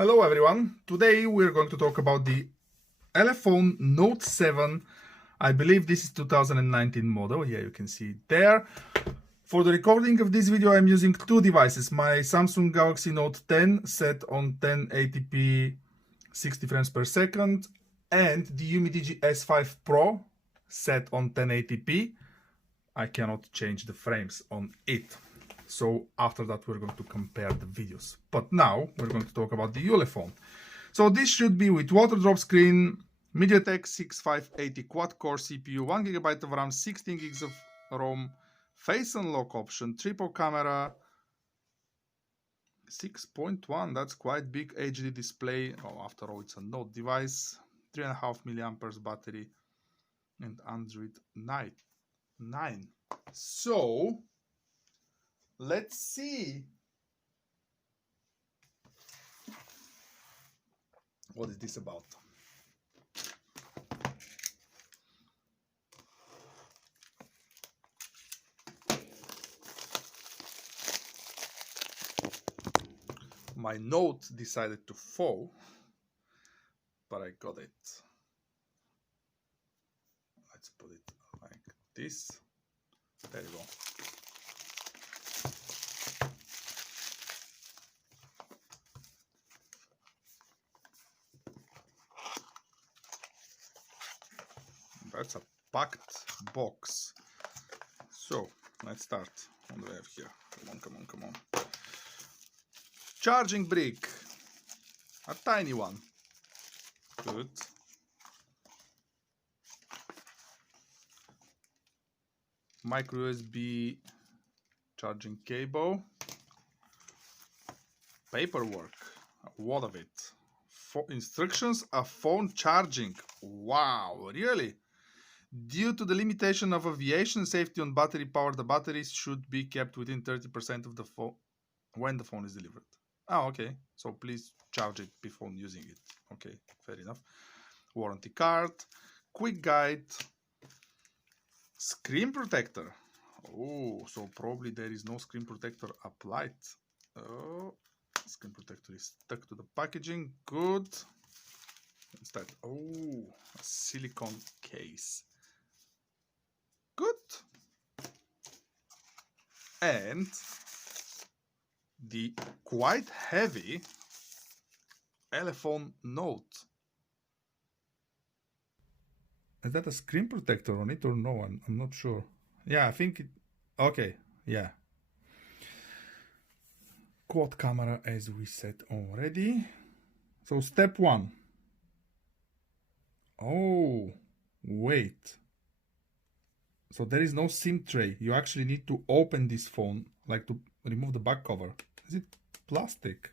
Hello everyone, today we're going to talk about the Ulefone Note 7. I believe this is 2019 model, yeah, you can see it there. For the recording of this video I'm using two devices, my Samsung Galaxy Note 10 set on 1080p 60 frames per second and the Umidigi S5 Pro set on 1080p. I cannot change the frames on it. So after that we're going to compare the videos. But now we're going to talk about the Ulefone. So this should be with water drop screen, MediaTek 6580 quad-core CPU, 1GB of RAM, 16GB of ROM, face unlock option, triple camera, 6.1, that's quite big HD display. Oh, after all it's a Note device, 3.5 milliamperes battery, and Android 9. So let's see what is this about. My Note decided to fall, but I got it. Let's put it like this. There you go. That's a packed box. So let's start. What do we have here? Come on. Charging brick. A tiny one. Good. Micro USB charging cable. Paperwork. A lot of it. Instructions of phone charging. Wow, really? Due to the limitation of aviation safety on battery power, the batteries should be kept within 30% of the phone when the phone is delivered. Oh, okay. So please charge it before using it. Okay, fair enough. Warranty card, quick guide, screen protector. Oh, so probably there is no screen protector applied. Oh, screen protector is stuck to the packaging. Good. Instead, oh, a silicone case. Good. And the quite heavy Ulefone Note. Is that a screen protector on it or no? I'm not sure. Yeah, I think it. Okay, yeah. Quad camera as we said already. So step one. Oh, wait. So there is no SIM tray. You actually need to open this phone, like to remove the back cover. Is it plastic?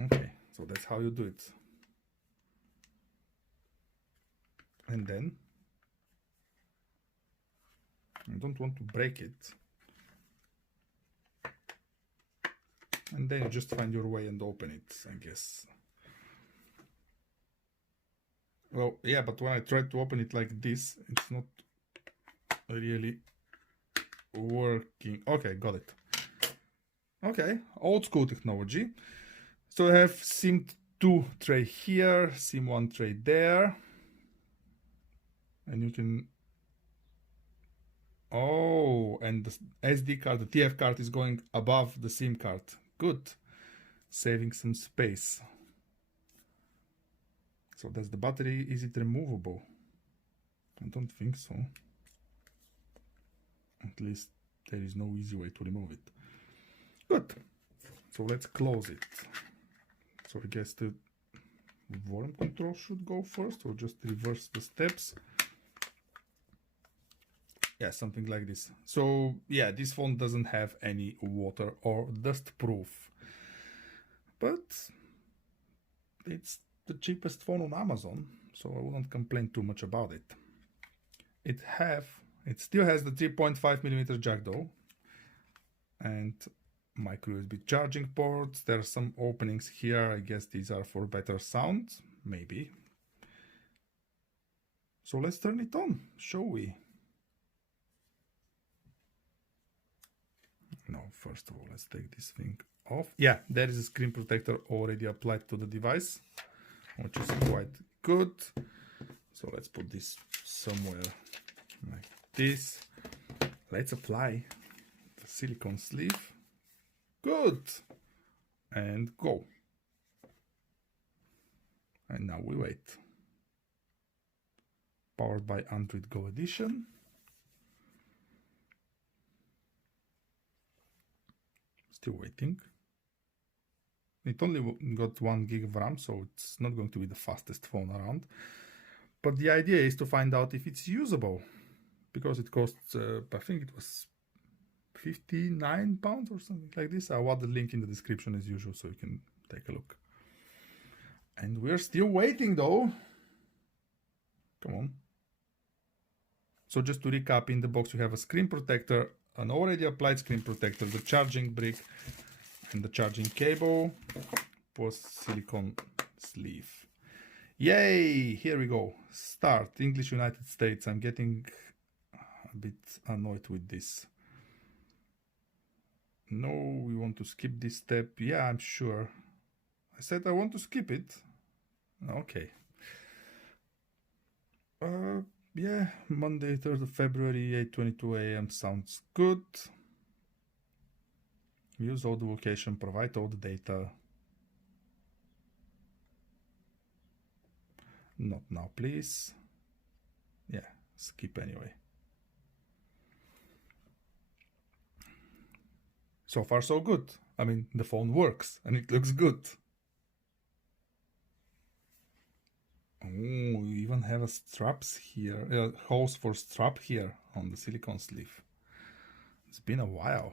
Okay, so that's how you do it. And then, I don't want to break it. And then you just find your way and open it, I guess. Well, yeah, but when I try to open it like this, it's not really working. Okay, got it. Okay, old school technology. So I have SIM2 tray here, SIM1 tray there. And you can... Oh, and the SD card, the TF card is going above the SIM card. Good. Saving some space. So that's the battery. Is it removable? I don't think so. At least there is no easy way to remove it. Good. So let's close it. So I guess the volume control should go first, or just reverse the steps. Yeah, something like this. So yeah, this phone doesn't have any water or dust proof, but it's the cheapest phone on Amazon, so I wouldn't complain too much about it. It still has the 3.5mm jack though, and micro USB charging ports. There are some openings here. I guess these are for better sound, maybe. So let's turn it on, shall we? No, Now, first of all, let's take this thing off. Yeah, there is a screen protector already applied to the device, which is quite good. So let's put this somewhere like this. Let's apply the silicone sleeve. Good. And go. And now we wait. Powered by Android Go Edition. Still waiting. It only got 1 gig of RAM, so it's not going to be the fastest phone around. But the idea is to find out if it's usable, because it costs, I think it was £59 or something like this. I'll add the link in the description as usual, so you can take a look. And we're still waiting though. Come on. So just to recap, in the box we have a screen protector, an already applied screen protector, the charging brick, and the charging cable, post silicone sleeve. Yay! Here we go. Start. English United States. I'm getting a bit annoyed with this. No, we want to skip this step. Yeah, I'm sure. I said I want to skip it. Okay. Yeah, Monday, 3rd of February, 8:22 a.m. sounds good. Use all the location, provide all the data. Not now, please. Yeah, skip anyway. So far, so good. I mean, the phone works and it looks good. Oh, you even have a straps here, holes for strap here on the silicone sleeve. It's been a while.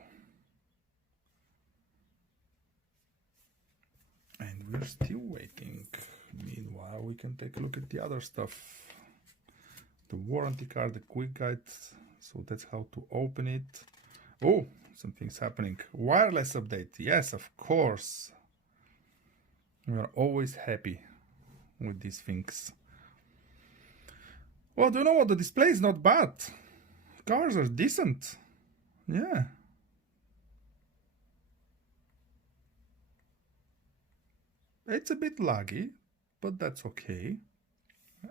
And we're still waiting. Meanwhile, we can take a look at the other stuff. The warranty card, the quick guide. So that's how to open it. Oh, something's happening. Wireless update. Yes, of course. We are always happy with these things. Well, do you know what? The display is not bad. Colors are decent. Yeah. It's a bit laggy, but that's okay.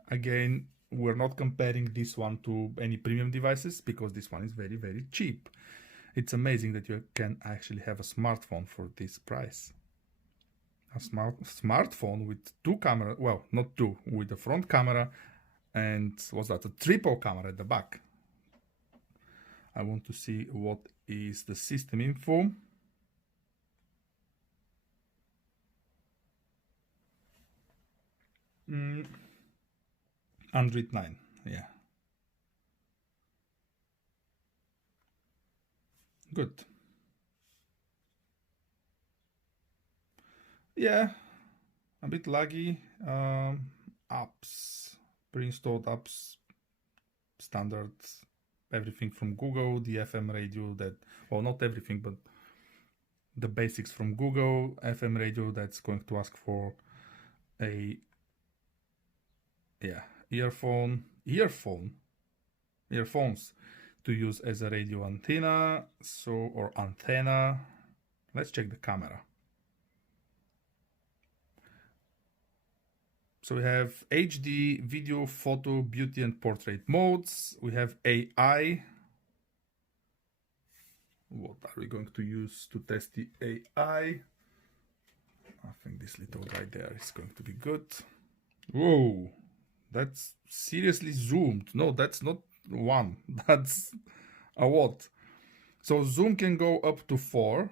Again, we're not comparing this one to any premium devices because this one is very, very cheap. It's amazing that you can actually have a smartphone for this price. A smartphone with 2 cameras, well, not 2, with a front camera and what's that, a triple camera at the back. I want to see what is the system info. Android 9, yeah. Good. Yeah, a bit laggy. Apps, pre-installed apps, standard, everything from Google, the FM radio that, well, not everything, but the basics from Google, FM radio that's going to ask for a, yeah, earphones to use as a radio antenna, or antenna. Let's check the camera. So we have HD, video, photo, beauty, and portrait modes. We have AI. What are we going to use to test the AI? I think this little guy there is going to be good. Whoa, that's seriously zoomed. No, that's not 1. That's a what? So zoom can go up to 4.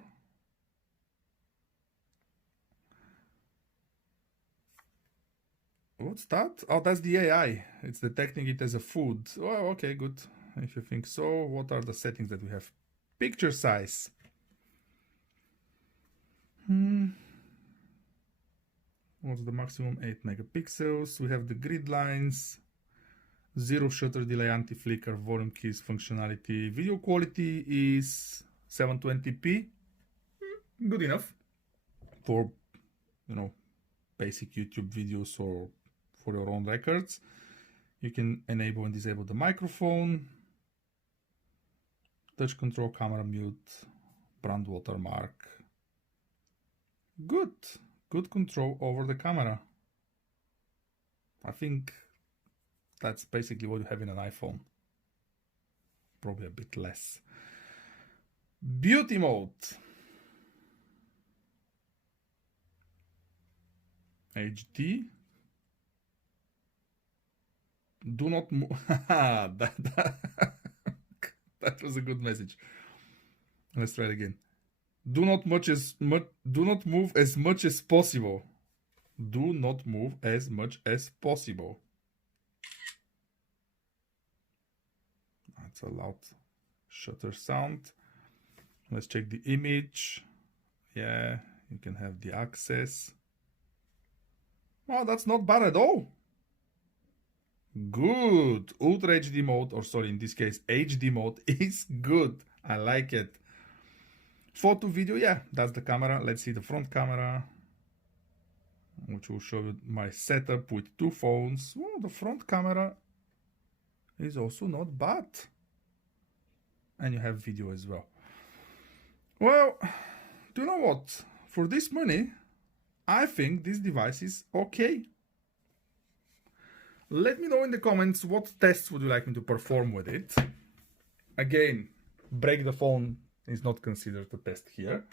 What's that? Oh, that's the AI. It's detecting it as a food. Oh, okay, good. If you think so, what are the settings that we have? Picture size. What's the maximum? 8 megapixels. We have the grid lines, 0 shutter delay, anti-flicker, volume keys functionality. Video quality is 720p. Good enough for, you know, basic YouTube videos or for your own records. You can enable and disable the microphone, touch control, camera mute, brand watermark. Good control over the camera. I think that's basically what you have in an iPhone. Probably a bit less. Beauty mode. HD. Do not move. that was a good message. Let's try it again. Do not move as much as possible. Do not move as much as possible. That's a loud shutter sound. Let's check the image. Yeah, you can have the access. Well, that's not bad at all. Good. Ultra HD mode, or sorry, in this case, HD mode is good. I like it. Photo, video, yeah, that's the camera. Let's see the front camera, which will show you my setup with two phones. Oh, the front camera is also not bad. And you have video as well. Well, do you know what? For this money, I think this device is okay. Let me know in the comments what tests would you like me to perform with it. Again, break the phone is not considered a test here.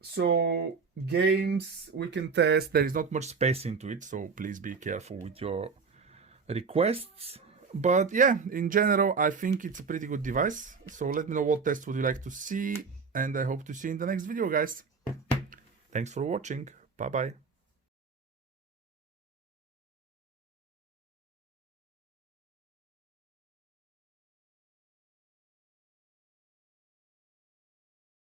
So games we can test. There is not much space into it, so please be careful with your requests. But yeah, in general, I think it's a pretty good device. So let me know what test would you like to see, and I hope to see you in the next video, guys. Thanks for watching. Bye bye.